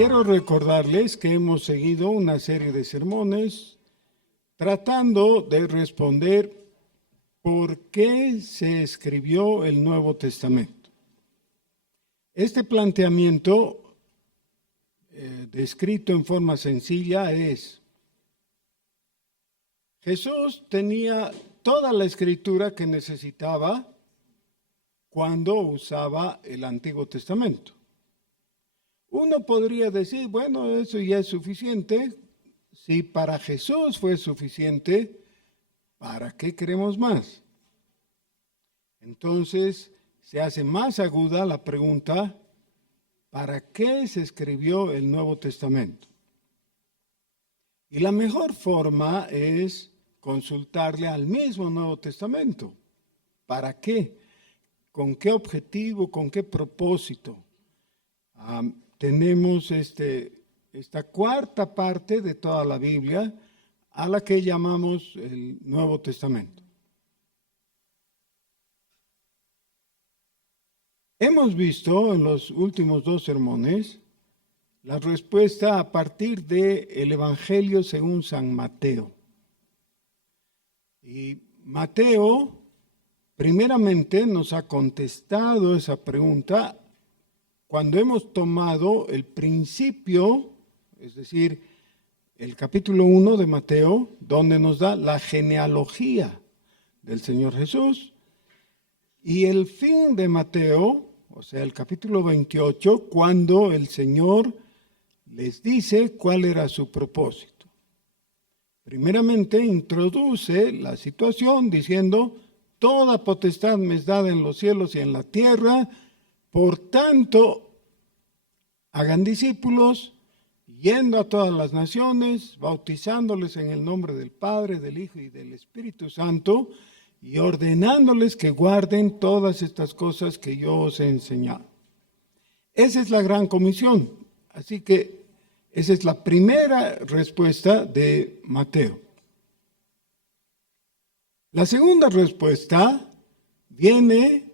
Quiero recordarles que hemos seguido una serie de sermones tratando de responder por qué se escribió el Nuevo Testamento. Este planteamiento, descrito en forma sencilla, es: Jesús tenía toda la escritura que necesitaba cuando usaba el Antiguo Testamento. Uno podría decir, bueno, eso ya es suficiente. Si para Jesús fue suficiente, ¿para qué queremos más? Entonces se hace más aguda la pregunta: ¿para qué se escribió el Nuevo Testamento? Y la mejor forma es consultarle al mismo Nuevo Testamento. ¿Para qué? ¿Con qué objetivo? ¿Con qué propósito? Tenemos esta cuarta parte de toda la Biblia, a la que llamamos el Nuevo Testamento. Hemos visto en los últimos dos sermones la respuesta a partir del Evangelio según San Mateo. Y Mateo primeramente nos ha contestado esa pregunta cuando hemos tomado el principio, es decir, el capítulo 1 de Mateo, donde nos da la genealogía del Señor Jesús, y el fin de Mateo, o sea, el capítulo 28, cuando el Señor les dice cuál era su propósito. Primeramente introduce la situación diciendo: toda potestad me es dada en los cielos y en la tierra, por tanto, hagan discípulos, yendo a todas las naciones, bautizándoles en el nombre del Padre, del Hijo y del Espíritu Santo, y ordenándoles que guarden todas estas cosas que yo os he enseñado. Esa es la gran comisión. Así que esa es la primera respuesta de Mateo. La segunda respuesta viene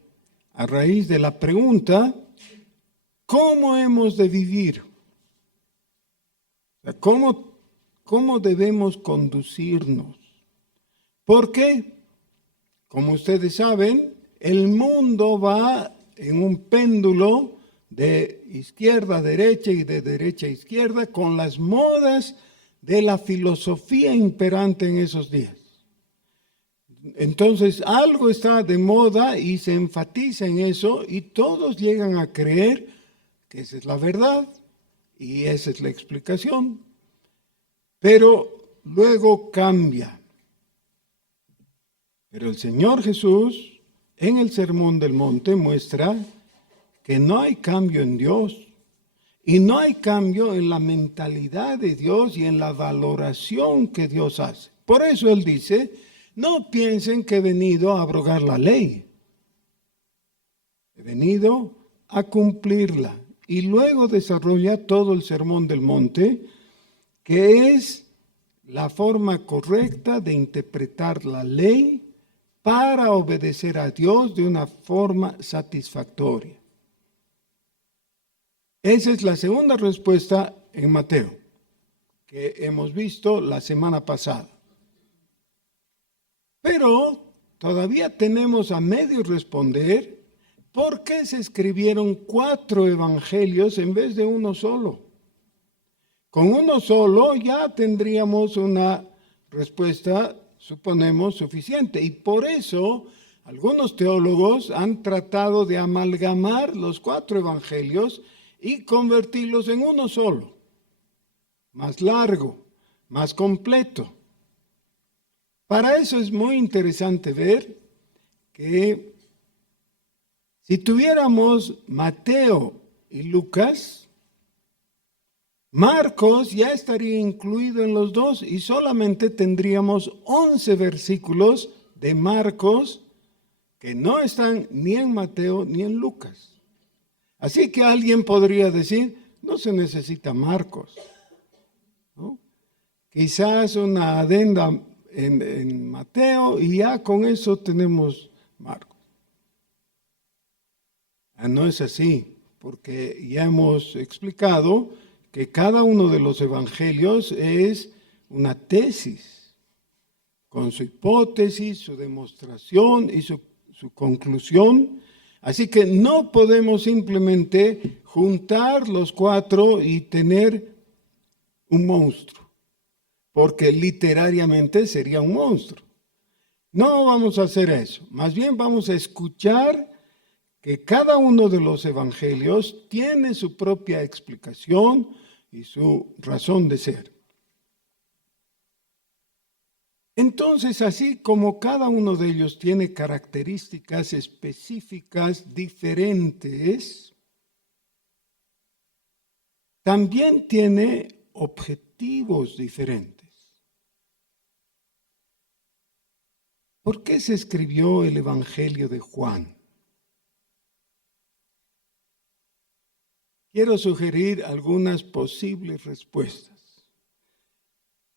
a raíz de la pregunta: ¿cómo hemos de vivir? ¿Cómo debemos conducirnos? Porque, como ustedes saben, el mundo va en un péndulo de izquierda a derecha y de derecha a izquierda con las modas de la filosofía imperante en esos días. Entonces, algo está de moda y se enfatiza en eso, y todos llegan a creer que esa es la verdad y esa es la explicación. Pero luego cambia. Pero el Señor Jesús, en el Sermón del Monte, muestra que no hay cambio en Dios, y no hay cambio en la mentalidad de Dios y en la valoración que Dios hace. Por eso Él dice: no piensen que he venido a abrogar la ley. He venido a cumplirla. Y luego desarrolla todo el Sermón del Monte, que es la forma correcta de interpretar la ley para obedecer a Dios de una forma satisfactoria. Esa es la segunda respuesta en Mateo, que hemos visto la semana pasada. Pero todavía tenemos a medio responder por qué se escribieron 4 evangelios en vez de uno solo. Con uno solo ya tendríamos una respuesta, suponemos, suficiente. Y por eso algunos teólogos han tratado de amalgamar los 4 evangelios y convertirlos en uno solo, más largo, más completo. Para eso es muy interesante ver que si tuviéramos Mateo y Lucas, Marcos ya estaría incluido en los dos y solamente tendríamos 11 versículos de Marcos que no están ni en Mateo ni en Lucas. Así que alguien podría decir: no se necesita Marcos, ¿no? Quizás una adenda en Mateo y ya con eso tenemos Marcos. No es así, porque ya hemos explicado que cada uno de los evangelios es una tesis, con su hipótesis, su demostración y su conclusión. Así que no podemos simplemente juntar los cuatro y tener un monstruo, porque literariamente sería un monstruo. No vamos a hacer eso, más bien vamos a escuchar que cada uno de los evangelios tiene su propia explicación y su razón de ser. Entonces, así como cada uno de ellos tiene características específicas diferentes, también tiene objetivos diferentes. ¿Por qué se escribió el Evangelio de Juan? Quiero sugerir algunas posibles respuestas.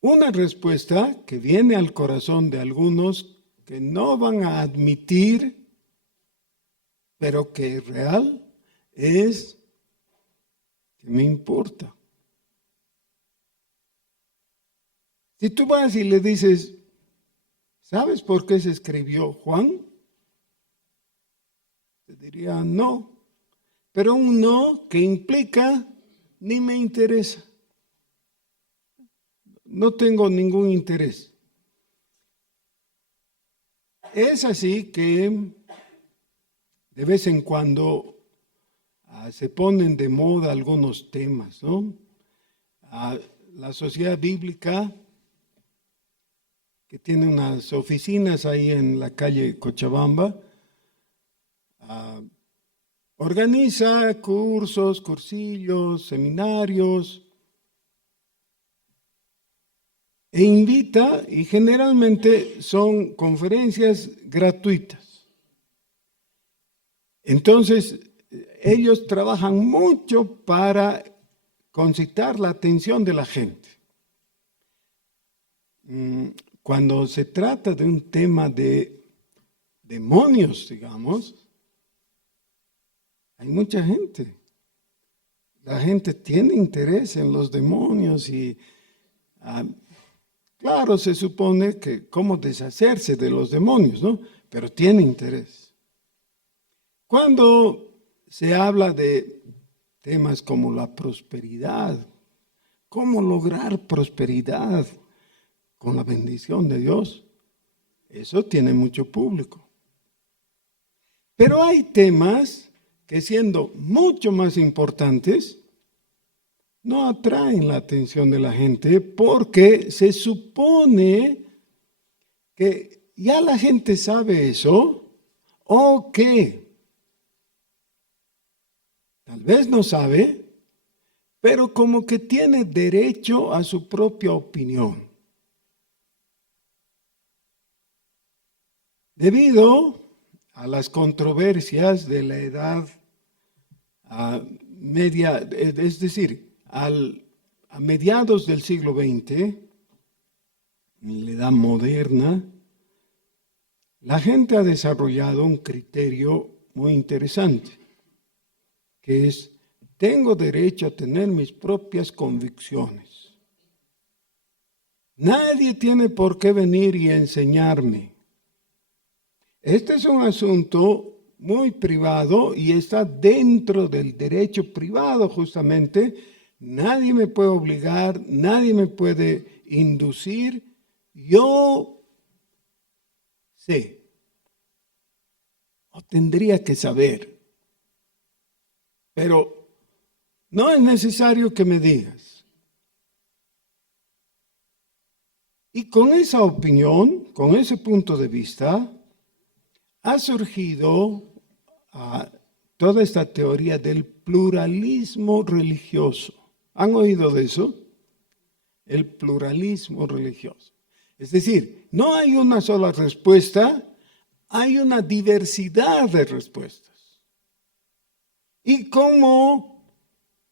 Una respuesta que viene al corazón de algunos que no van a admitir, pero que es real, es que me importa. Si tú vas y le dices, ¿sabes por qué se escribió Juan? Te diría no, pero un no que implica ni me interesa. No tengo ningún interés. Es así que de vez en cuando se ponen de moda algunos temas, ¿no? La Sociedad Bíblica, que tiene unas oficinas ahí en la calle Cochabamba, organiza cursos, cursillos, seminarios, e invita, y generalmente son conferencias gratuitas. Entonces, ellos trabajan mucho para concitar la atención de la gente. Cuando se trata de un tema de demonios, digamos, hay mucha gente. La gente tiene interés en los demonios y claro, se supone que cómo deshacerse de los demonios, ¿no? Pero tiene interés. Cuando se habla de temas como la prosperidad, cómo lograr prosperidad con la bendición de Dios, eso tiene mucho público. Pero hay temas que, siendo mucho más importantes, no atraen la atención de la gente porque se supone que ya la gente sabe eso, o que tal vez no sabe, pero como que tiene derecho a su propia opinión. Debido a las controversias de la edad media, es decir, a mediados del siglo XX, en la edad moderna, la gente ha desarrollado un criterio muy interesante, que es, tengo derecho a tener mis propias convicciones. Nadie tiene por qué venir y enseñarme. Este es un asunto muy privado y está dentro del derecho privado justamente. Nadie me puede obligar, nadie me puede inducir. Yo sé, o tendría que saber, pero no es necesario que me digas. Y con esa opinión, con ese punto de vista, ha surgido toda esta teoría del pluralismo religioso. ¿Han oído de eso? El pluralismo religioso. Es decir, no hay una sola respuesta, hay una diversidad de respuestas. Y como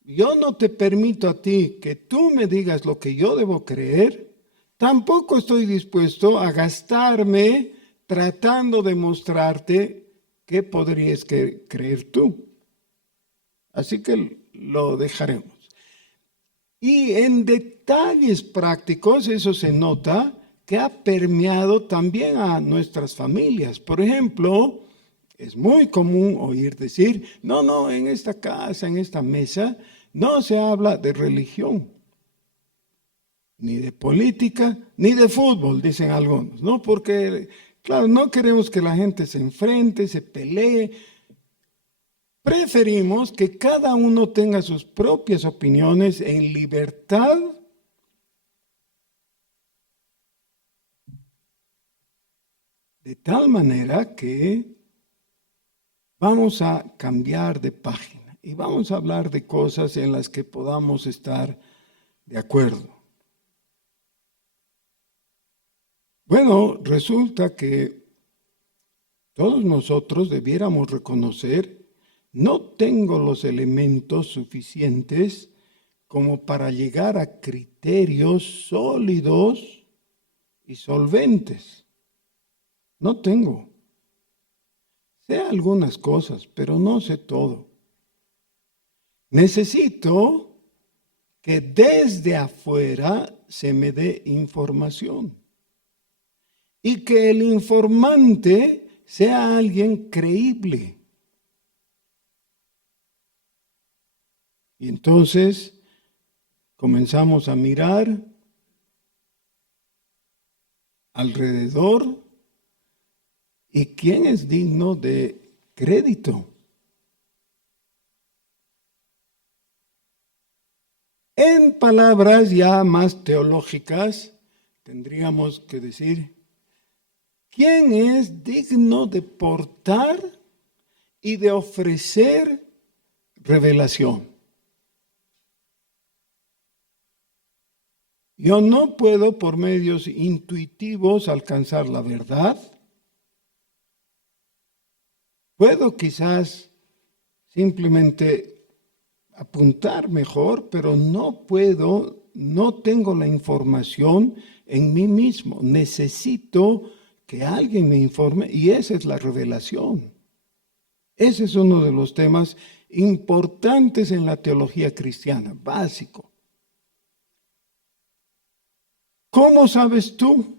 yo no te permito a ti que tú me digas lo que yo debo creer, tampoco estoy dispuesto a gastarme tratando de mostrarte qué podrías creer tú. Así que lo dejaremos. Y en detalles prácticos, eso se nota que ha permeado también a nuestras familias. Por ejemplo, es muy común oír decir, no, en esta casa, en esta mesa, no se habla de religión, ni de política, ni de fútbol, dicen algunos, ¿no? Porque, claro, no queremos que la gente se enfrente, se pelee. Preferimos que cada uno tenga sus propias opiniones en libertad de tal manera que vamos a cambiar de página y vamos a hablar de cosas en las que podamos estar de acuerdo. Bueno, resulta que todos nosotros debiéramos reconocer, no tengo los elementos suficientes como para llegar a criterios sólidos y solventes. No tengo. Sé algunas cosas, pero no sé todo. Necesito que desde afuera se me dé información y que el informante sea alguien creíble. Y entonces comenzamos a mirar alrededor y quién es digno de crédito. En palabras ya más teológicas, tendríamos que decir, ¿quién es digno de portar y de ofrecer revelación? Yo no puedo por medios intuitivos alcanzar la verdad. Puedo quizás simplemente apuntar mejor, pero no tengo la información en mí mismo. Necesito que alguien me informe y esa es la revelación. Ese es uno de los temas importantes en la teología cristiana, básico. ¿Cómo sabes tú?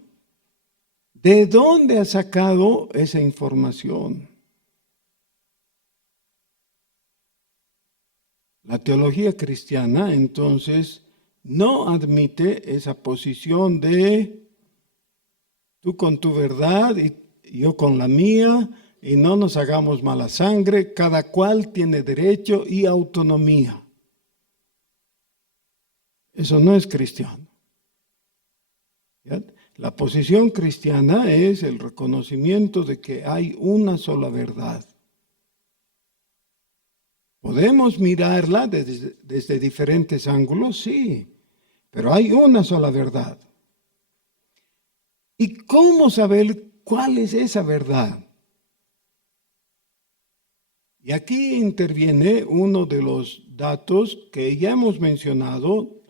¿De dónde has sacado esa información? La teología cristiana, entonces, no admite esa posición de tú con tu verdad y yo con la mía, y no nos hagamos mala sangre, cada cual tiene derecho y autonomía. Eso no es cristiano. ¿Ya? La posición cristiana es el reconocimiento de que hay una sola verdad. ¿Podemos mirarla desde diferentes ángulos? Sí, pero hay una sola verdad. ¿Y cómo saber cuál es esa verdad? Y aquí interviene uno de los datos que ya hemos mencionado,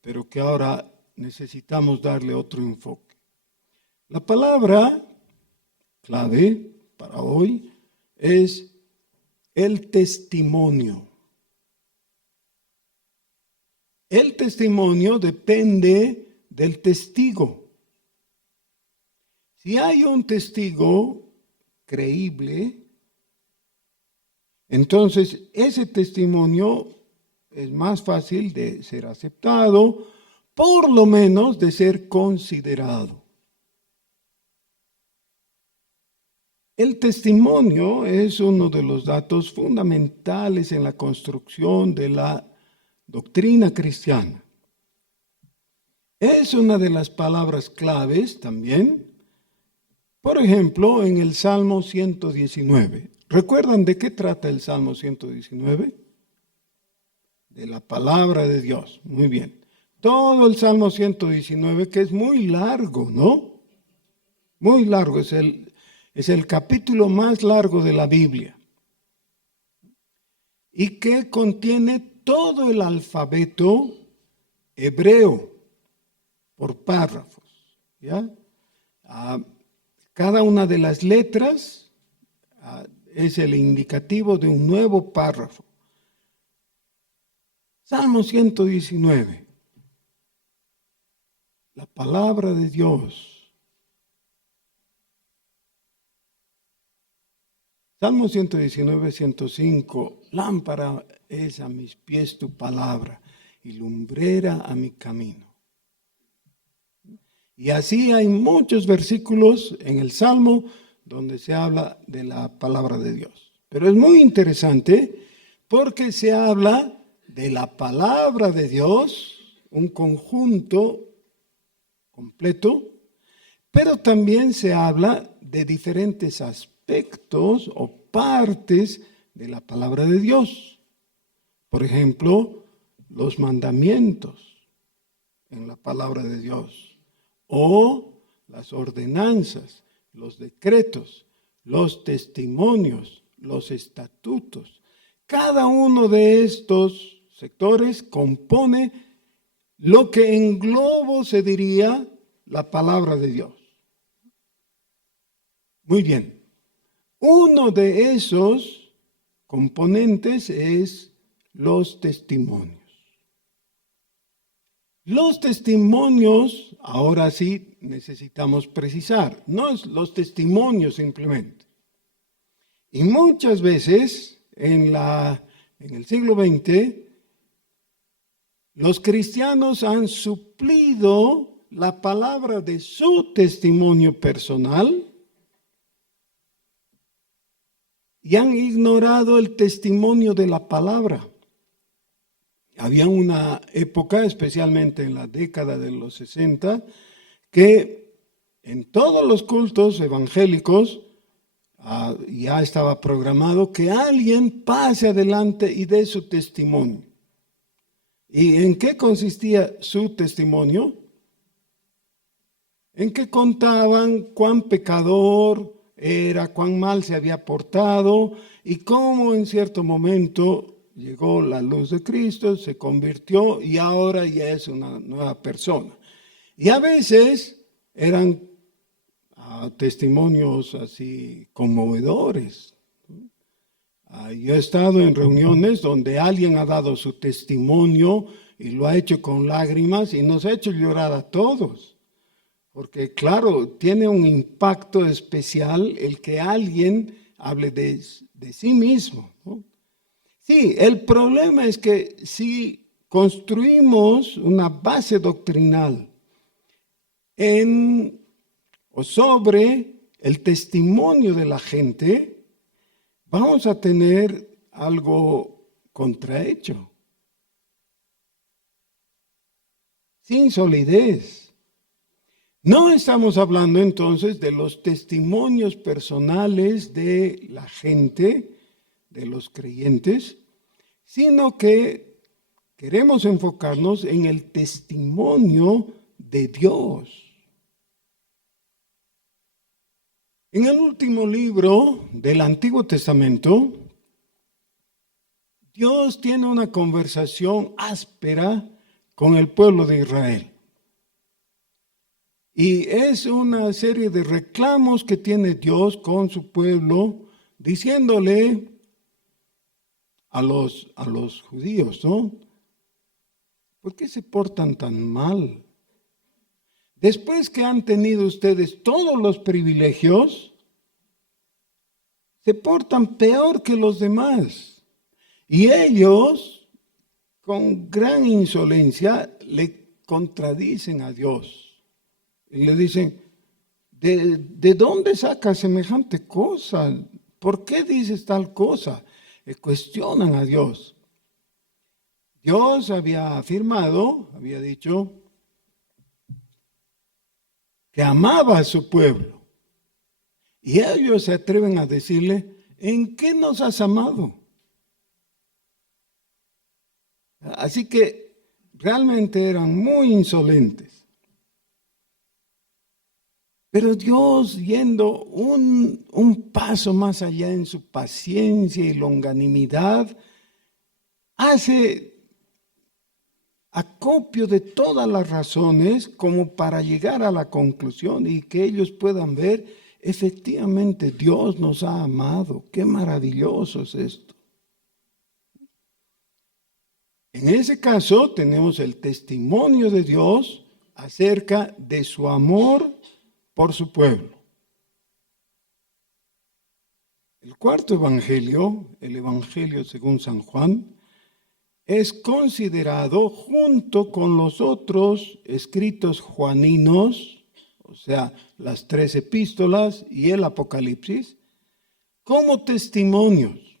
pero que ahora necesitamos darle otro enfoque. La palabra clave para hoy es el testimonio. El testimonio depende del testigo. Si hay un testigo creíble, entonces ese testimonio es más fácil de ser aceptado, por lo menos de ser considerado. El testimonio es uno de los datos fundamentales en la construcción de la doctrina cristiana. Es una de las palabras claves también. Por ejemplo, en el Salmo 119. ¿Recuerdan de qué trata el Salmo 119? De la palabra de Dios. Muy bien. Todo el Salmo 119, que es muy largo, ¿no? Muy largo, es el capítulo más largo de la Biblia. Y que contiene todo el alfabeto hebreo por párrafos, ¿ya? Cada una de las letras es el indicativo de un nuevo párrafo. Salmo 119. la palabra de Dios. Salmo 119, 105, lámpara es a mis pies tu palabra y lumbrera a mi camino. Y así hay muchos versículos en el Salmo donde se habla de la palabra de Dios. Pero es muy interesante porque se habla de la palabra de Dios, un conjunto completo, pero también se habla de diferentes aspectos o partes de la palabra de Dios. Por ejemplo, los mandamientos en la palabra de Dios, o las ordenanzas, los decretos, los testimonios, los estatutos. Cada uno de estos sectores compone lo que en globo se diría la palabra de Dios. Muy bien. Uno de esos componentes es los testimonios. Los testimonios, ahora sí necesitamos precisar, no es los testimonios simplemente. Y muchas veces en el siglo XX, los cristianos han suplido la palabra de su testimonio personal y han ignorado el testimonio de la palabra. Había una época, especialmente en la década de los 60, que en todos los cultos evangélicos ya estaba programado que alguien pase adelante y dé su testimonio. ¿Y en qué consistía su testimonio? En que contaban cuán pecador era, cuán mal se había portado y cómo en cierto momento llegó la luz de Cristo, se convirtió y ahora ya es una nueva persona. Y a veces eran testimonios así conmovedores. Yo he estado en reuniones donde alguien ha dado su testimonio y lo ha hecho con lágrimas y nos ha hecho llorar a todos. Porque claro, tiene un impacto especial el que alguien hable de sí mismo, ¿no? Sí, el problema es que si construimos una base doctrinal en o sobre el testimonio de la gente, vamos a tener algo contrahecho, sin solidez. No estamos hablando entonces de los testimonios personales de la gente, de los creyentes, sino que queremos enfocarnos en el testimonio de Dios. En el último libro del Antiguo Testamento, Dios tiene una conversación áspera con el pueblo de Israel. Y es una serie de reclamos que tiene Dios con su pueblo, diciéndole a los judíos, ¿no? ¿Por qué se portan tan mal? Después que han tenido ustedes todos los privilegios, se portan peor que los demás. Y ellos, con gran insolencia, le contradicen a Dios. Y le dicen, ¿de dónde sacas semejante cosa? ¿Por qué dices tal cosa? Cuestionan a Dios. Dios había afirmado, había dicho que amaba a su pueblo. Y ellos se atreven a decirle, ¿en qué nos has amado? Así que realmente eran muy insolentes. Pero Dios, yendo un paso más allá en su paciencia y longanimidad, hace acopio de todas las razones como para llegar a la conclusión y que ellos puedan ver, efectivamente Dios nos ha amado. Qué maravilloso es esto. En ese caso tenemos el testimonio de Dios acerca de su amor por su pueblo. El cuarto evangelio, el evangelio según San Juan, es considerado junto con los otros escritos juaninos, o sea, las 3 epístolas y el Apocalipsis, como testimonios.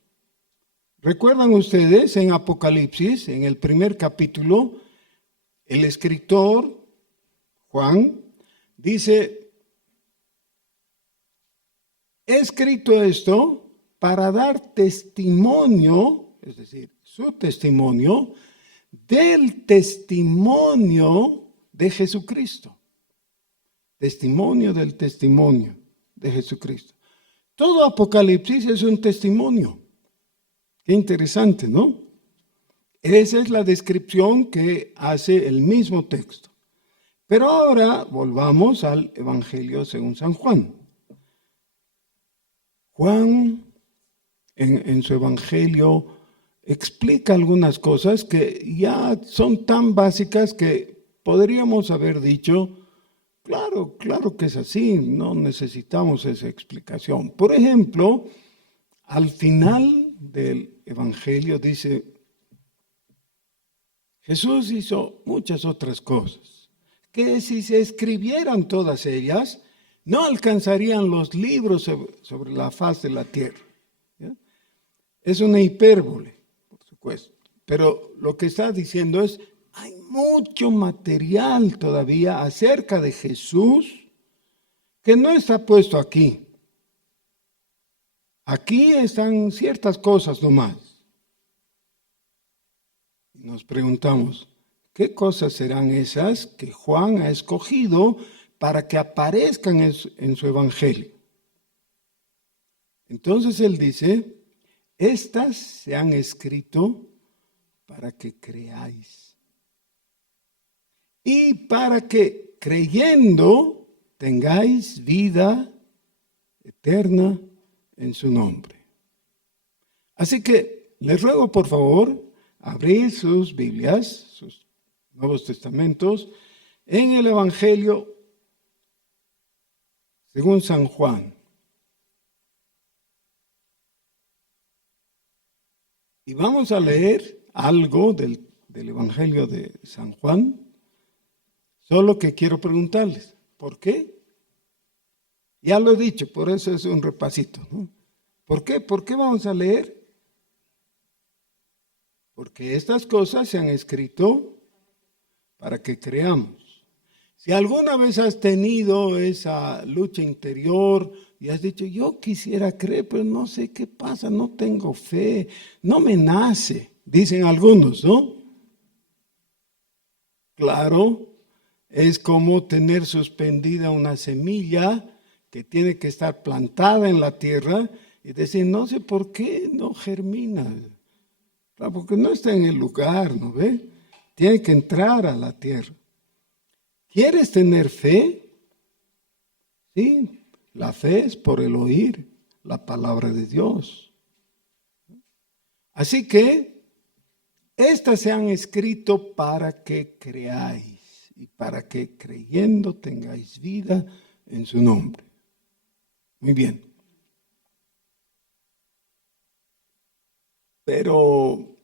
¿Recuerdan ustedes en Apocalipsis, en el primer capítulo, el escritor Juan dice: he escrito esto para dar testimonio, es decir, su testimonio, del testimonio de Jesucristo. Testimonio del testimonio de Jesucristo. Todo Apocalipsis es un testimonio. Qué interesante, ¿no? Esa es la descripción que hace el mismo texto. Pero ahora volvamos al Evangelio según San Juan. Juan, en su Evangelio, explica algunas cosas que ya son tan básicas que podríamos haber dicho: claro que es así, no necesitamos esa explicación. Por ejemplo, al final del Evangelio dice: Jesús hizo muchas otras cosas, que si se escribieran todas ellas, no alcanzarían los libros sobre la faz de la tierra. ¿Ya? Es una hipérbole, por supuesto, pero lo que está diciendo es: hay mucho material todavía acerca de Jesús que no está puesto aquí. Aquí están ciertas cosas nomás. Y nos preguntamos, ¿qué cosas serán esas que Juan ha escogido para que aparezcan en su evangelio? Entonces él dice: estas se han escrito para que creáis. Y para que creyendo tengáis vida eterna en su nombre. Así que les ruego por favor abrir sus Biblias, sus Nuevos Testamentos, en el Evangelio según San Juan. Y vamos a leer algo del Evangelio de San Juan, solo que quiero preguntarles, ¿por qué? Ya lo he dicho, por eso es un repasito, ¿no? ¿Por qué? ¿Por qué vamos a leer? Porque estas cosas se han escrito para que creamos. Si alguna vez has tenido esa lucha interior y has dicho: yo quisiera creer, pero no sé qué pasa, no tengo fe, no me nace, dicen algunos, ¿no? Claro, es como tener suspendida una semilla que tiene que estar plantada en la tierra y decir: no sé por qué no germina. Claro, porque no está en el lugar, ¿no ve? Tiene que entrar a la tierra. ¿Quieres tener fe? Sí, la fe es por el oír la palabra de Dios. Así que estas se han escrito para que creáis y para que creyendo tengáis vida en su nombre. Muy bien. Pero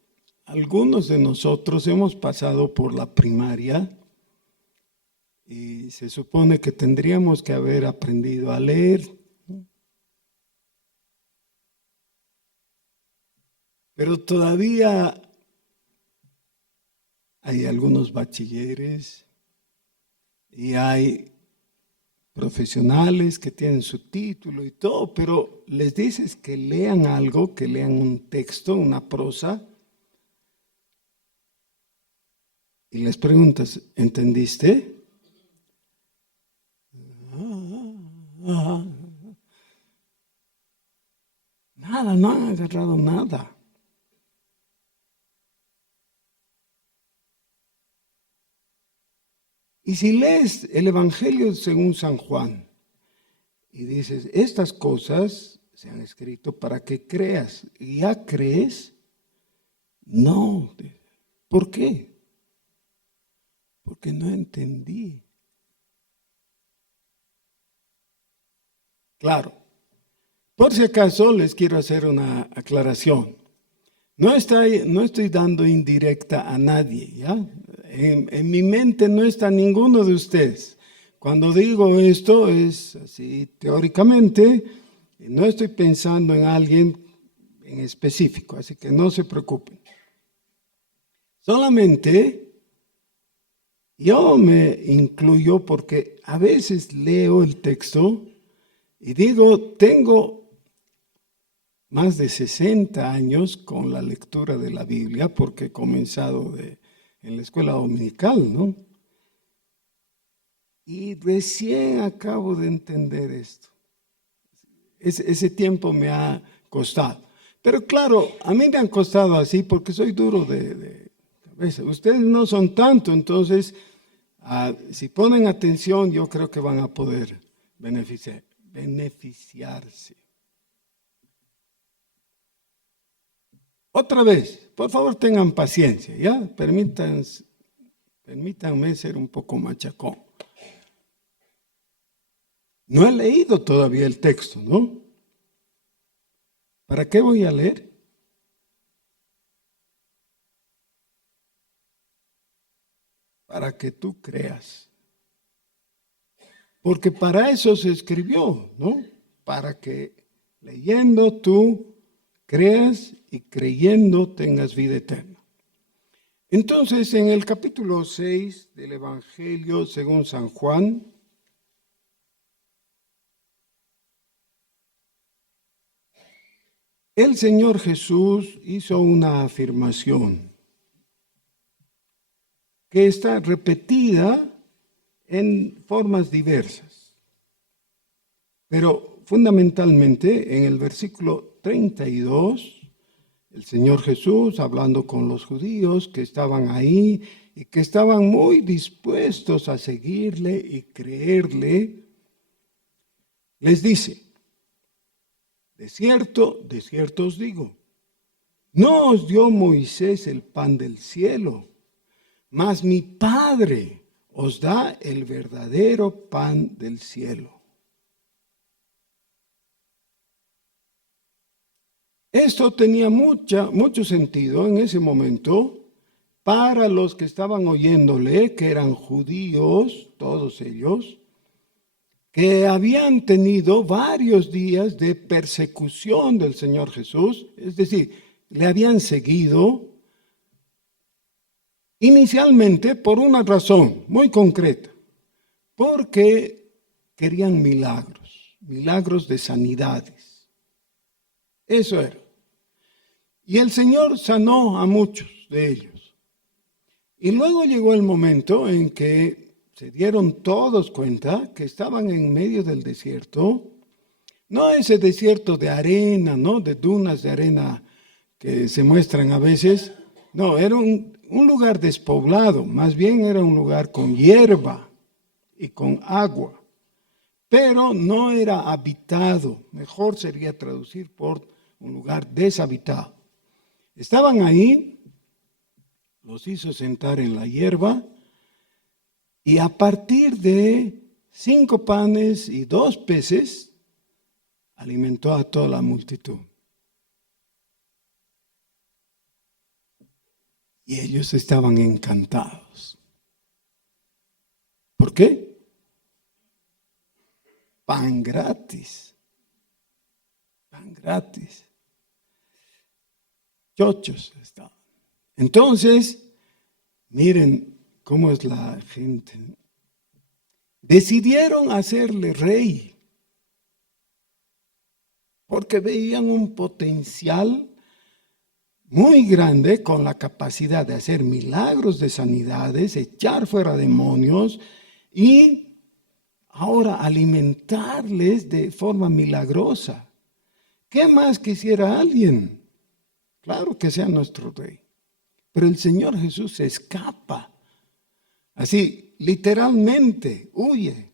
algunos de nosotros hemos pasado por la primaria y se supone que tendríamos que haber aprendido a leer. Pero todavía hay algunos bachilleres y hay profesionales que tienen su título y todo, pero les dices que lean algo, que lean un texto, una prosa, y les preguntas: ¿entendiste? Nada, no han agarrado nada. Y si lees el Evangelio según San Juan y dices: estas cosas se han escrito para que creas, ¿y ya crees? No. ¿Por qué? Porque no entendí. Claro. Por si acaso les quiero hacer una aclaración. No estoy dando indirecta a nadie, ¿ya? En mi mente no está ninguno de ustedes. Cuando digo esto es así teóricamente, no estoy pensando en alguien en específico, así que no se preocupen. Solamente yo me incluyo porque a veces leo el texto y digo, tengo más de 60 años con la lectura de la Biblia porque he comenzado en la escuela dominical, ¿no? Y recién acabo de entender esto. Ese tiempo me ha costado. Pero claro, a mí me han costado así porque soy duro de cabeza. Ustedes no son tanto, entonces, si ponen atención, yo creo que van a poder beneficiarse. Otra vez, por favor tengan paciencia, ¿ya? Permítanme ser un poco machacón. No he leído todavía el texto, ¿no? ¿Para qué voy a leer? Para que tú creas. Porque para eso se escribió, ¿no? Para que leyendo tú creas y creyendo tengas vida eterna. Entonces, en el capítulo 6 del Evangelio según San Juan, el Señor Jesús hizo una afirmación que está repetida en formas diversas, pero fundamentalmente en el versículo 32, el Señor Jesús, hablando con los judíos que estaban ahí y que estaban muy dispuestos a seguirle y creerle, les dice, de cierto os digo, no os dio Moisés el pan del cielo, mas mi Padre os da el verdadero pan del cielo. Esto tenía mucho sentido en ese momento para los que estaban oyéndole, que eran judíos, todos ellos, que habían tenido varios días de persecución del Señor Jesús, es decir, le habían seguido inicialmente por una razón muy concreta, porque querían milagros de sanidades. Eso era. Y el Señor sanó a muchos de ellos. Y luego llegó el momento en que se dieron todos cuenta que estaban en medio del desierto, no ese desierto de arena, ¿no? De dunas de arena que se muestran a veces, no, era un lugar despoblado, más bien era un lugar con hierba y con agua, pero no era habitado, mejor sería traducir por un lugar deshabitado. Estaban ahí, los hizo sentar en la hierba y a partir de 5 panes y 2 peces alimentó a toda la multitud. Y ellos estaban encantados. ¿Por qué? Pan gratis. Pan gratis. Chochos estaban. Entonces, miren cómo es la gente. Decidieron hacerle rey porque veían un potencial muy grande con la capacidad de hacer milagros de sanidades, echar fuera demonios y ahora alimentarles de forma milagrosa. ¿Qué más quisiera alguien? Claro que sea nuestro rey. Pero el Señor Jesús se escapa. Así, literalmente, huye.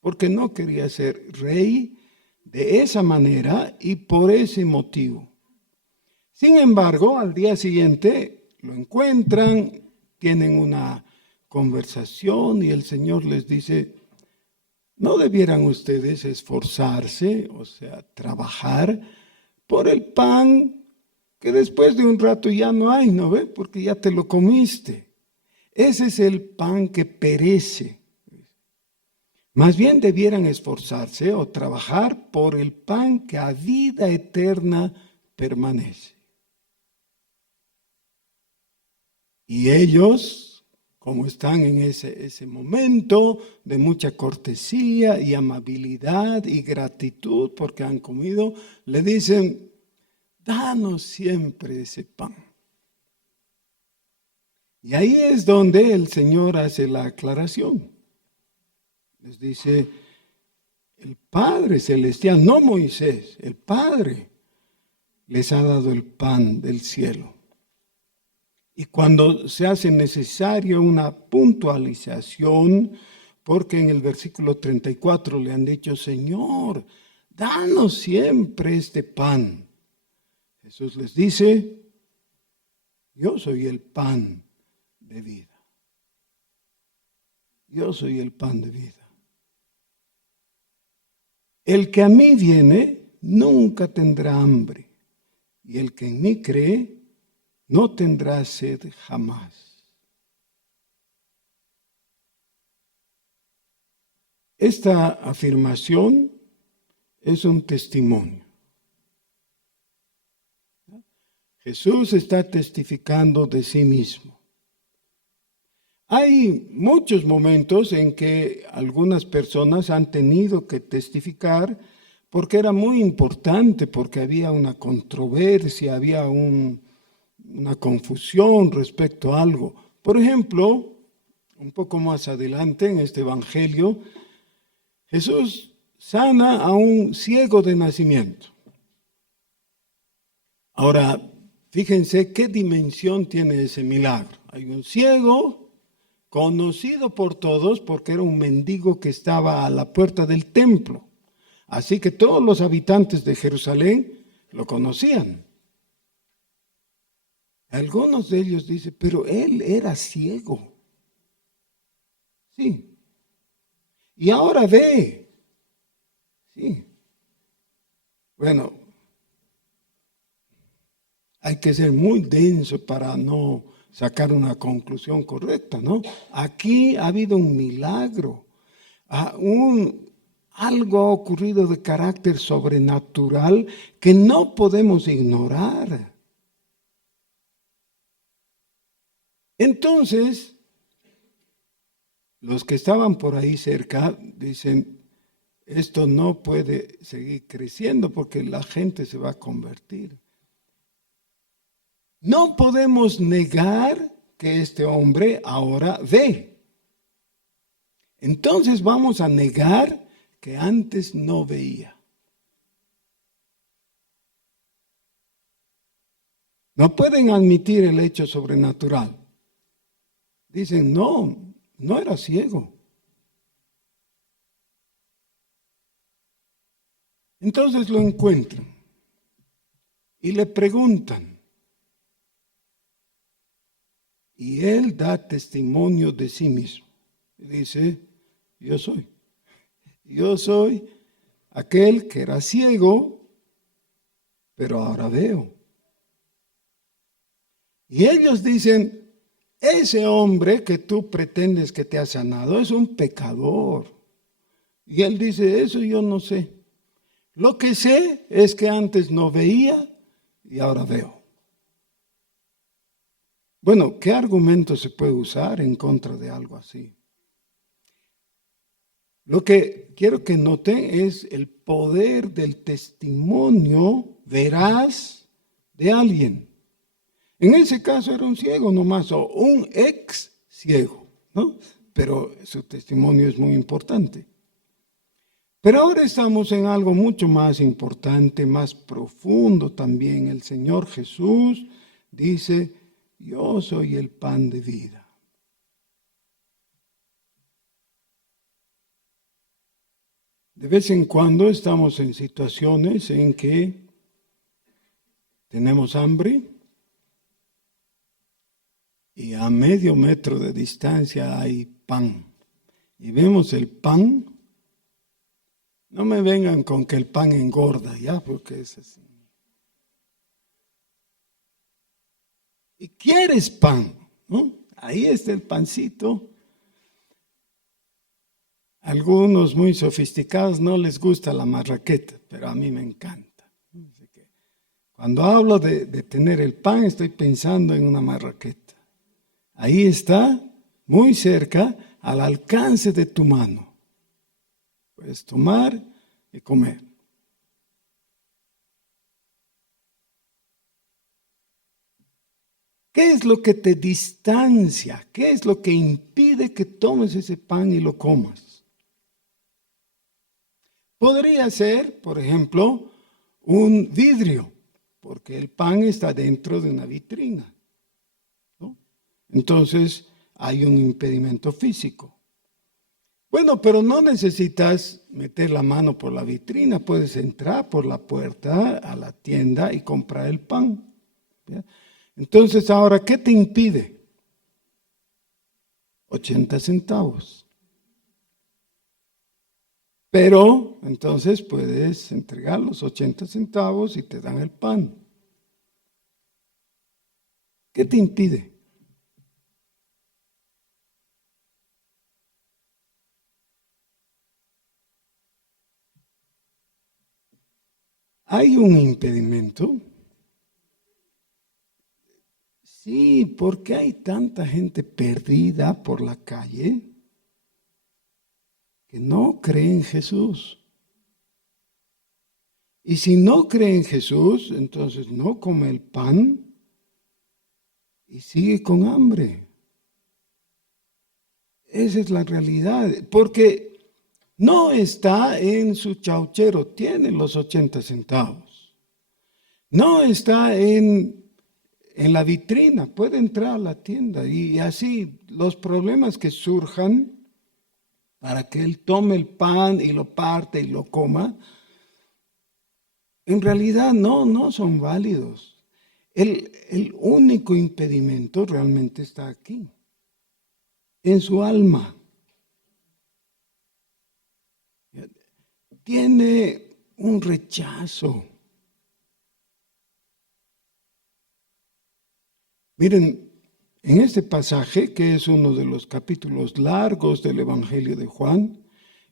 Porque no quería ser rey de esa manera y por ese motivo. Sin embargo, al día siguiente lo encuentran, tienen una conversación y el Señor les dice, ¿no debieran ustedes esforzarse, o sea, trabajar por el pan que después de un rato ya no hay, ¿no ve? Porque ya te lo comiste. Ese es el pan que perece. Más bien debieran esforzarse o trabajar por el pan que a vida eterna permanece. Y ellos, como están en ese momento de mucha cortesía y amabilidad y gratitud porque han comido, le dicen, danos siempre ese pan. Y ahí es donde el Señor hace la aclaración. Les dice, el Padre Celestial, no Moisés, el Padre les ha dado el pan del cielo. Y cuando se hace necesario una puntualización, porque en el versículo 34 le han dicho, Señor, danos siempre este pan. Jesús les dice, yo soy el pan de vida. Yo soy el pan de vida. El que a mí viene nunca tendrá hambre, y el que en mí cree no tendrá sed jamás. Esta afirmación es un testimonio. Jesús está testificando de sí mismo. Hay muchos momentos en que algunas personas han tenido que testificar porque era muy importante, porque había una controversia, había una confusión respecto a algo. Por ejemplo, un poco más adelante en este evangelio, Jesús sana a un ciego de nacimiento. Ahora, fíjense qué dimensión tiene ese milagro. Hay un ciego conocido por todos porque era un mendigo que estaba a la puerta del templo. Así que todos los habitantes de Jerusalén lo conocían. Algunos de ellos dicen, pero él era ciego. Sí. Y ahora ve. Sí. Bueno, hay que ser muy denso para no sacar una conclusión correcta, ¿no? Aquí ha habido un milagro, algo ha ocurrido de carácter sobrenatural que no podemos ignorar. Entonces, los que estaban por ahí cerca dicen, esto no puede seguir creciendo porque la gente se va a convertir. No podemos negar que este hombre ahora ve. Entonces vamos a negar que antes no veía. No pueden admitir el hecho sobrenatural. Dicen, no era ciego. Entonces lo encuentran y le preguntan. Y él da testimonio de sí mismo. Dice, yo soy aquel que era ciego, pero ahora veo. Y ellos dicen, ese hombre que tú pretendes que te ha sanado es un pecador. Y él dice, eso yo no sé. Lo que sé es que antes no veía y ahora veo. Bueno, ¿qué argumento se puede usar en contra de algo así? Lo que quiero que noten es el poder del testimonio veraz de alguien. En ese caso era un ciego nomás, o un ex ciego, ¿no? Pero su testimonio es muy importante. Pero ahora estamos en algo mucho más importante, más profundo también. El Señor Jesús dice, yo soy el pan de vida. De vez en cuando estamos en situaciones en que tenemos hambre y a medio metro de distancia hay pan. Y vemos el pan No me vengan con que el pan engorda, ya, porque es así. Y quieres pan, ¿no? Ahí está el pancito. Algunos muy sofisticados no les gusta la marraqueta, pero a mí me encanta. Así que cuando hablo de tener el pan, estoy pensando en una marraqueta. Ahí está, muy cerca, al alcance de tu mano. Puedes tomar y comer. ¿Qué es lo que te distancia? ¿Qué es lo que impide que tomes ese pan y lo comas? Podría ser, por ejemplo, un vidrio, porque el pan está dentro de una vitrina, ¿no? Entonces hay un impedimento físico. Bueno, pero no necesitas meter la mano por la vitrina, puedes entrar por la puerta a la tienda y comprar el pan. ¿Ya? Entonces, ahora, ¿qué te impide? 80 centavos. Pero, entonces puedes entregar los 80 centavos y te dan el pan. ¿Qué te impide? ¿Hay un impedimento? Sí, porque hay tanta gente perdida por la calle que no cree en Jesús. Y si no cree en Jesús, entonces no come el pan y sigue con hambre. Esa es la realidad, porque no está en su chauchero, tiene los 80 centavos. No está en la vitrina, puede entrar a la tienda y así los problemas que surjan para que él tome el pan y lo parte y lo coma, en realidad no son válidos. El único impedimento realmente está aquí, en su alma. Tiene un rechazo. Miren, en este pasaje, que es uno de los capítulos largos del Evangelio de Juan,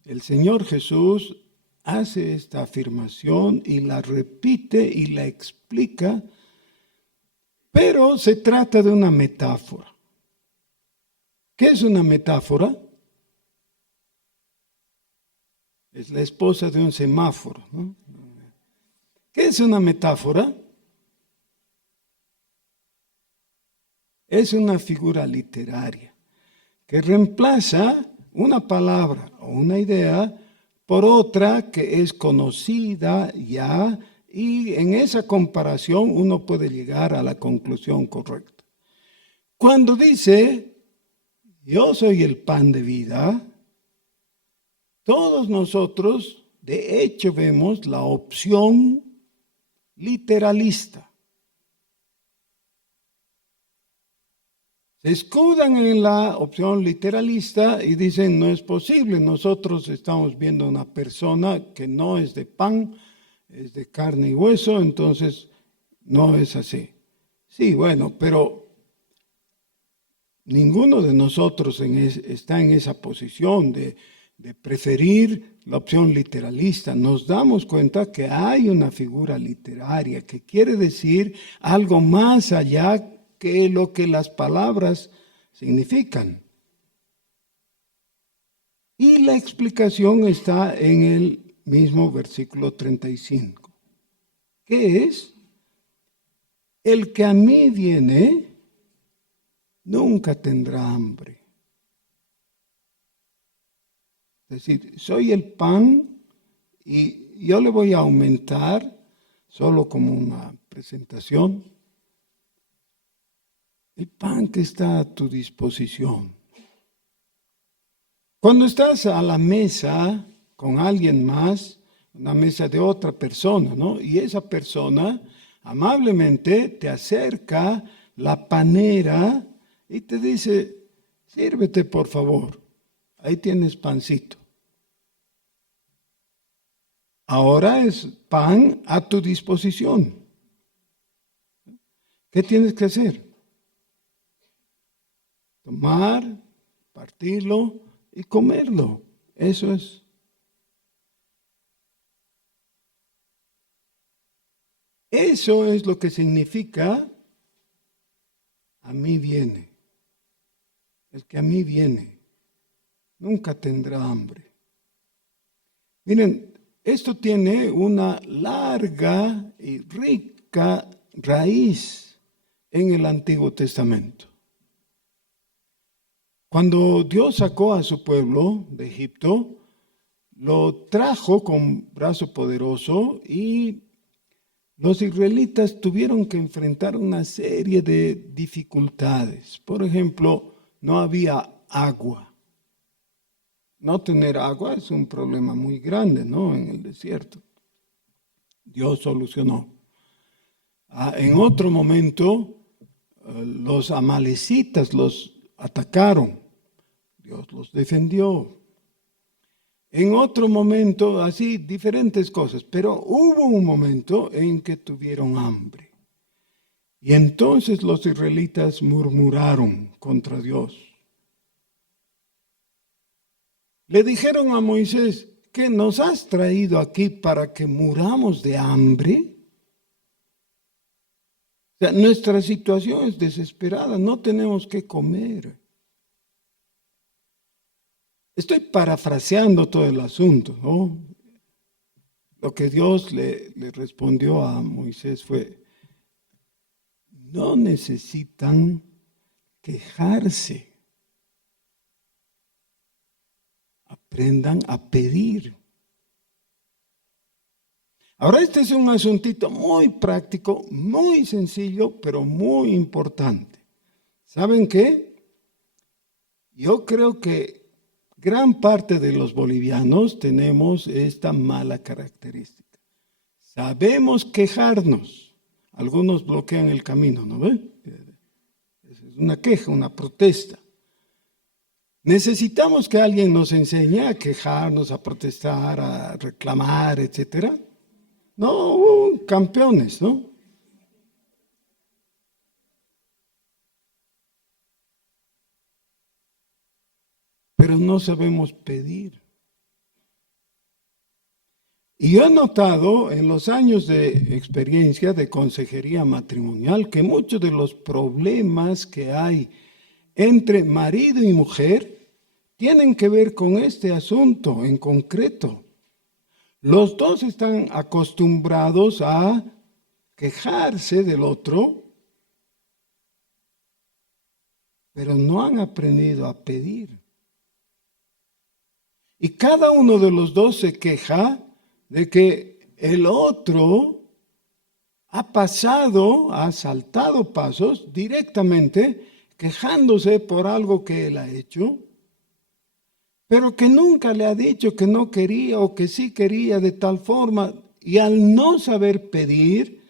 el Señor Jesús hace esta afirmación y la repite y la explica, pero se trata de una metáfora. ¿Qué es una metáfora? Es la esposa de un semáforo, ¿no? ¿Qué es una metáfora? Es una figura literaria que reemplaza una palabra o una idea por otra que es conocida ya, y en esa comparación uno puede llegar a la conclusión correcta. Cuando dice, yo soy el pan de vida, todos nosotros de hecho vemos la opción literalista. Se escudan en la opción literalista y dicen, no es posible, nosotros estamos viendo una persona que no es de pan, es de carne y hueso, entonces no es así. Sí, bueno, pero ninguno de nosotros está en esa posición de preferir la opción literalista. Nos damos cuenta que hay una figura literaria que quiere decir algo más allá que lo que las palabras significan. Y la explicación está en el mismo versículo 35. ¿Qué es? El que a mí viene nunca tendrá hambre. Es decir, soy el pan y yo le voy a aumentar, solo como una presentación, el pan que está a tu disposición. Cuando estás a la mesa con alguien más, una mesa de otra persona, ¿no? Y esa persona amablemente te acerca la panera y te dice, sírvete por favor, ahí tienes pancito. Ahora es pan a tu disposición. ¿Qué tienes que hacer? Tomar, partirlo y comerlo. Eso es. Eso es lo que significa a mí viene. El que a mí viene nunca tendrá hambre. Miren, esto tiene una larga y rica raíz en el Antiguo Testamento. Cuando Dios sacó a su pueblo de Egipto, lo trajo con brazo poderoso y los israelitas tuvieron que enfrentar una serie de dificultades. Por ejemplo, no había agua. No tener agua es un problema muy grande, ¿no? En el desierto. Dios solucionó. En otro momento, los amalecitas los atacaron. Dios los defendió. En otro momento, así, diferentes cosas. Pero hubo un momento en que tuvieron hambre. Y entonces los israelitas murmuraron contra Dios. Le dijeron a Moisés, ¿qué nos has traído aquí para que muramos de hambre? O sea, nuestra situación es desesperada, no tenemos que comer. Estoy parafraseando todo el asunto, ¿no? Lo que Dios le respondió a Moisés fue, no necesitan quejarse, aprendan a pedir. Ahora este es un asuntito muy práctico, muy sencillo, pero muy importante. ¿Saben qué? Yo creo que gran parte de los bolivianos tenemos esta mala característica. Sabemos quejarnos. Algunos bloquean el camino, ¿no ve? Es una queja, una protesta. Necesitamos que alguien nos enseñe a quejarnos, a protestar, a reclamar, etcétera. No, campeones, ¿no? Pero no sabemos pedir. Y yo he notado en los años de experiencia de consejería matrimonial que muchos de los problemas que hay entre marido y mujer tienen que ver con este asunto en concreto. Los dos están acostumbrados a quejarse del otro, pero no han aprendido a pedir. Y cada uno de los dos se queja de que el otro ha saltado pasos directamente quejándose por algo que él ha hecho, pero que nunca le ha dicho que no quería o que sí quería de tal forma, y al no saber pedir,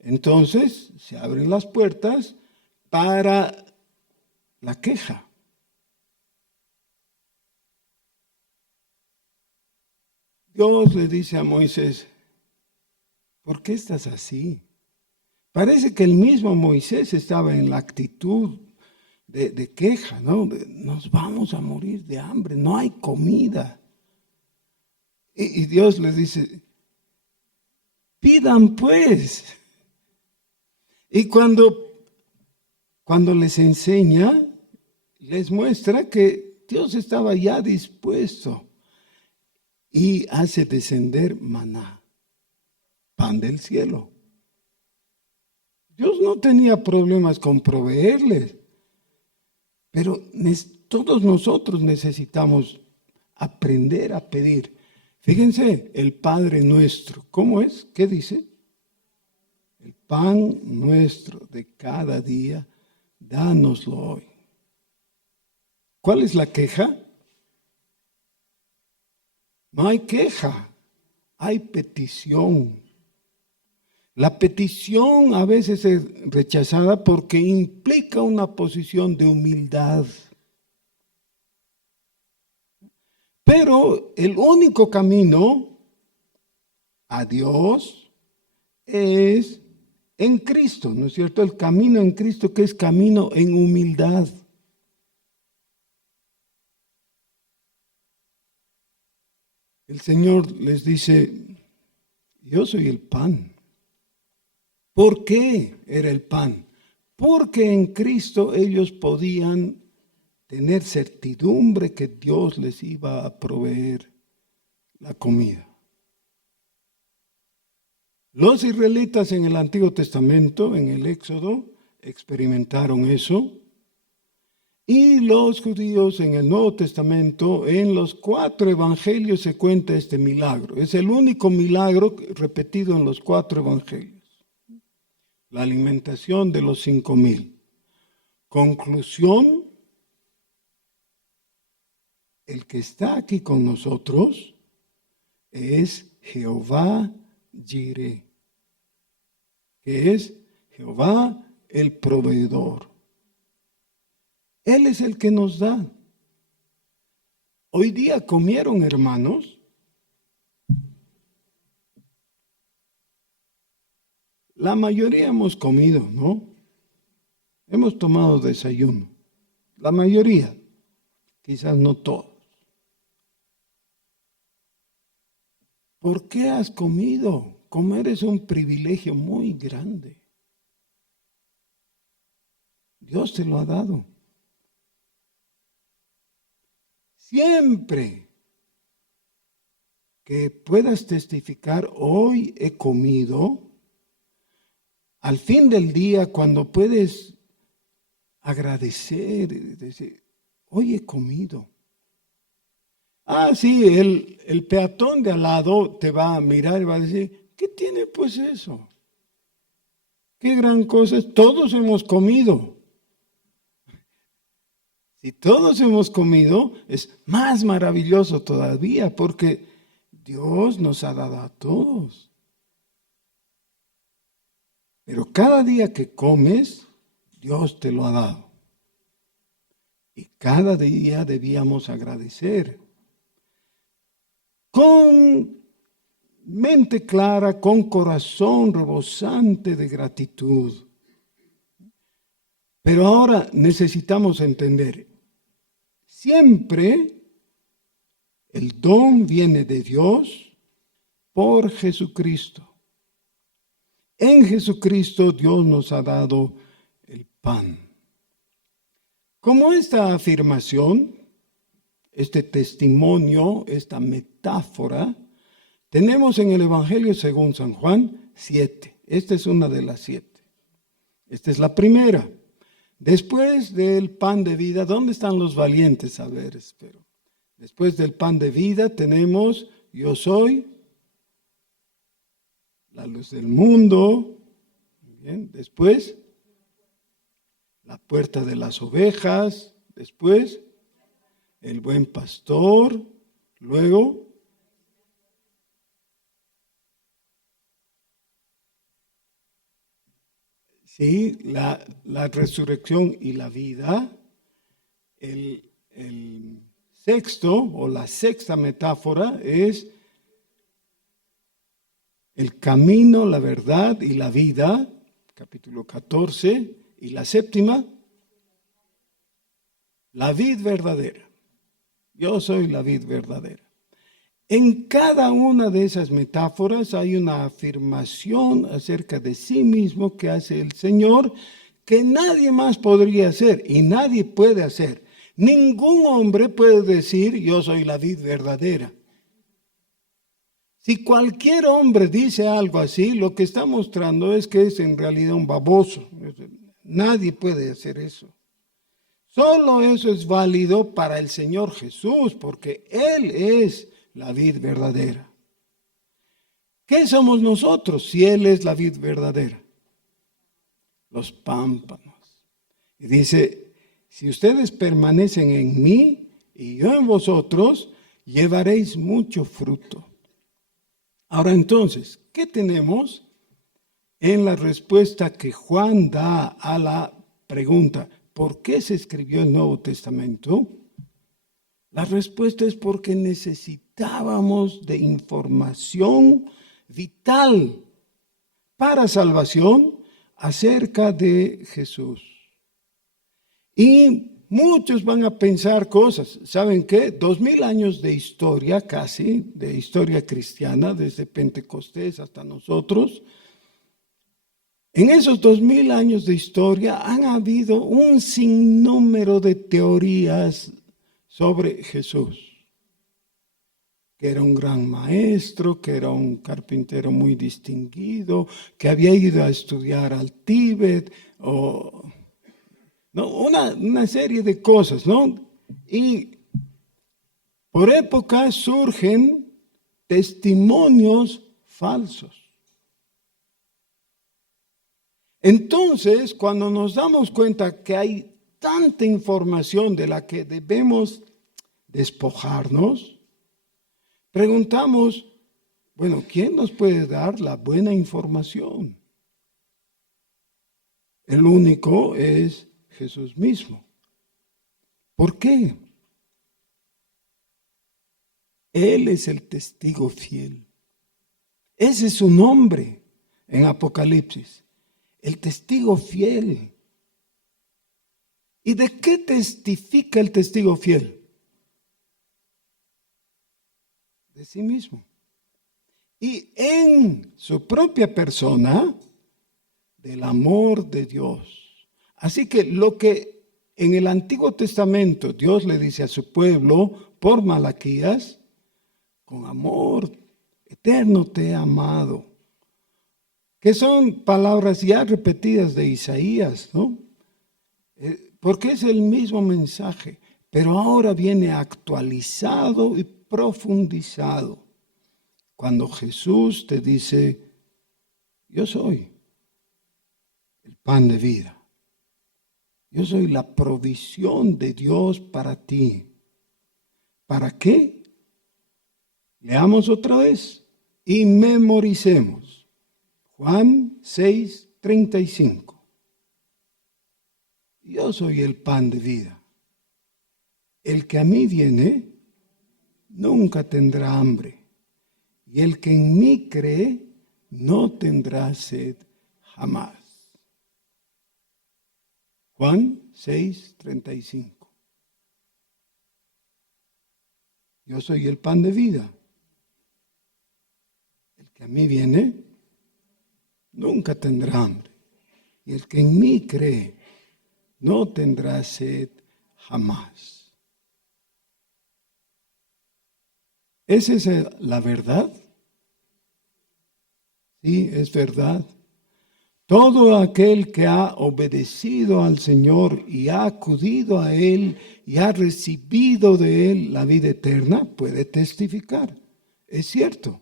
entonces se abren las puertas para la queja. Dios le dice a Moisés, ¿por qué estás así? Parece que el mismo Moisés estaba en la actitud de queja, ¿no? Nos vamos a morir de hambre, no hay comida. Y Dios les dice, pidan pues. Y cuando les enseña, les muestra que Dios estaba ya dispuesto y hace descender maná, pan del cielo. Dios no tenía problemas con proveerles, pero todos nosotros necesitamos aprender a pedir. Fíjense, el Padre nuestro, ¿cómo es? ¿Qué dice? El pan nuestro de cada día, dánoslo hoy. ¿Cuál es la queja? No hay queja, hay petición. La petición a veces es rechazada porque implica una posición de humildad. Pero el único camino a Dios es en Cristo, ¿no es cierto? El camino en Cristo, que es camino en humildad. El Señor les dice, yo soy el pan. ¿Por qué era el pan? Porque en Cristo ellos podían tener certidumbre que Dios les iba a proveer la comida. Los israelitas en el Antiguo Testamento, en el Éxodo, experimentaron eso. Y los judíos en el Nuevo Testamento, en los 4 evangelios se cuenta este milagro. Es el único milagro repetido en los 4 evangelios. La alimentación de los 5,000. Conclusión, el que está aquí con nosotros es Jehová Jireh, que es Jehová el proveedor. Él es el que nos da. Hoy día comieron, hermanos. La mayoría hemos comido, ¿no? Hemos tomado desayuno. La mayoría, quizás no todos. ¿Por qué has comido? Comer es un privilegio muy grande. Dios te lo ha dado. Siempre que puedas testificar, hoy he comido, al fin del día, cuando puedes agradecer, decir, hoy he comido. Ah, sí, el peatón de al lado te va a mirar y va a decir, ¿qué tiene pues eso? ¿Qué gran cosa es? Todos hemos comido. Si todos hemos comido, es más maravilloso todavía, porque Dios nos ha dado a todos. Pero cada día que comes, Dios te lo ha dado. Y cada día debíamos agradecer. Con mente clara, con corazón rebosante de gratitud. Pero ahora necesitamos entender, siempre el don viene de Dios por Jesucristo. En Jesucristo Dios nos ha dado el pan. Como esta afirmación, este testimonio, esta metáfora, tenemos en el Evangelio según San Juan 7. Esta es una de las 7. Esta es la primera. Después del pan de vida, ¿dónde están los valientes? A ver, espero. Después del pan de vida tenemos, yo soy la luz del mundo. Bien. Después, la puerta de las ovejas. Después, el buen pastor. Luego, sí, la resurrección y la vida. El sexto o la sexta metáfora es el camino, la verdad y la vida, capítulo 14, y la séptima, la vid verdadera. Yo soy la vid verdadera. En cada una de esas metáforas hay una afirmación acerca de sí mismo que hace el Señor que nadie más podría hacer y nadie puede hacer. Ningún hombre puede decir yo soy la vid verdadera. Si cualquier hombre dice algo así, lo que está mostrando es que es en realidad un baboso. Nadie puede hacer eso. Solo eso es válido para el Señor Jesús, porque Él es la vid verdadera. ¿Qué somos nosotros si Él es la vid verdadera? Los pámpanos. Y dice, si ustedes permanecen en mí y yo en vosotros, llevaréis mucho fruto. Ahora entonces, ¿qué tenemos en la respuesta que Juan da a la pregunta, ¿por qué se escribió el Nuevo Testamento? La respuesta es porque necesitábamos de información vital para salvación acerca de Jesús. Y muchos van a pensar cosas. ¿Saben qué? 2000 años de historia casi, de historia cristiana, desde Pentecostés hasta nosotros. En esos 2000 años de historia han habido un sinnúmero de teorías sobre Jesús. Que era un gran maestro, que era un carpintero muy distinguido, que había ido a estudiar al Tíbet, o ¿no? Una serie de cosas, ¿no? Y por época surgen testimonios falsos. Entonces, cuando nos damos cuenta que hay tanta información de la que debemos despojarnos, preguntamos, bueno, ¿quién nos puede dar la buena información? El único es Jesús mismo. ¿Por qué? Él es el testigo fiel. Ese es su nombre en Apocalipsis. El testigo fiel. ¿Y de qué testifica el testigo fiel? De sí mismo. Y en su propia persona, del amor de Dios. Así que lo que en el Antiguo Testamento Dios le dice a su pueblo por Malaquías, con amor eterno te he amado, que son palabras ya repetidas de Isaías, ¿no? Porque es el mismo mensaje, pero ahora viene actualizado y profundizado. Cuando Jesús te dice, yo soy el pan de vida. Yo soy la provisión de Dios para ti. ¿Para qué? Leamos otra vez y memoricemos. Juan 6:35. Yo soy el pan de vida. El que a mí viene nunca tendrá hambre. Y el que en mí cree no tendrá sed jamás. Juan 6:35. Yo soy el pan de vida. El que a mí viene nunca tendrá hambre. Y el que en mí cree no tendrá sed jamás. ¿Esa es la verdad? Sí, es verdad. Todo aquel que ha obedecido al Señor y ha acudido a Él y ha recibido de Él la vida eterna puede testificar. Es cierto.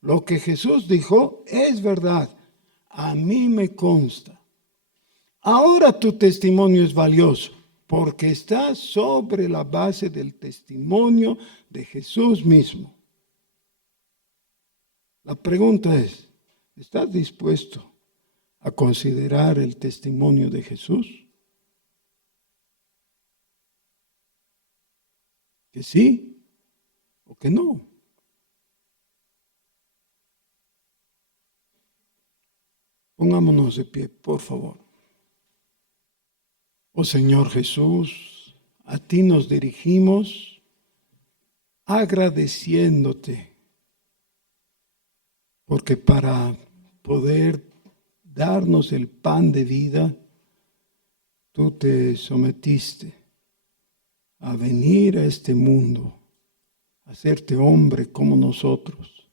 Lo que Jesús dijo es verdad. A mí me consta. Ahora tu testimonio es valioso porque está sobre la base del testimonio de Jesús mismo. La pregunta es, ¿estás dispuesto a considerar el testimonio de Jesús? ¿Que sí o que no? Pongámonos de pie, por favor. Oh Señor Jesús, a ti nos dirigimos agradeciéndote, porque para poder darnos el pan de vida, tú te sometiste a venir a este mundo, a hacerte hombre como nosotros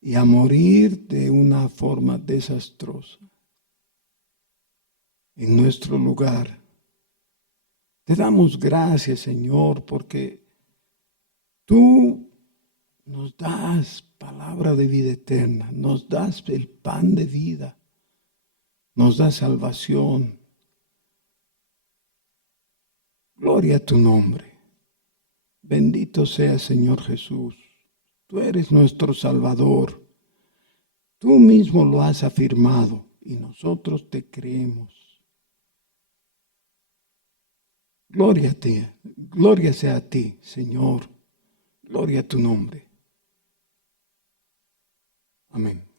y a morir de una forma desastrosa en nuestro lugar. Te damos gracias, Señor, porque tú nos das palabra de vida eterna, nos das el pan de vida, nos das salvación. Gloria a tu nombre. Bendito sea, Señor Jesús. Tú eres nuestro Salvador. Tú mismo lo has afirmado y nosotros te creemos. Gloria a ti, gloria sea a ti, Señor. Gloria a tu nombre. Amén.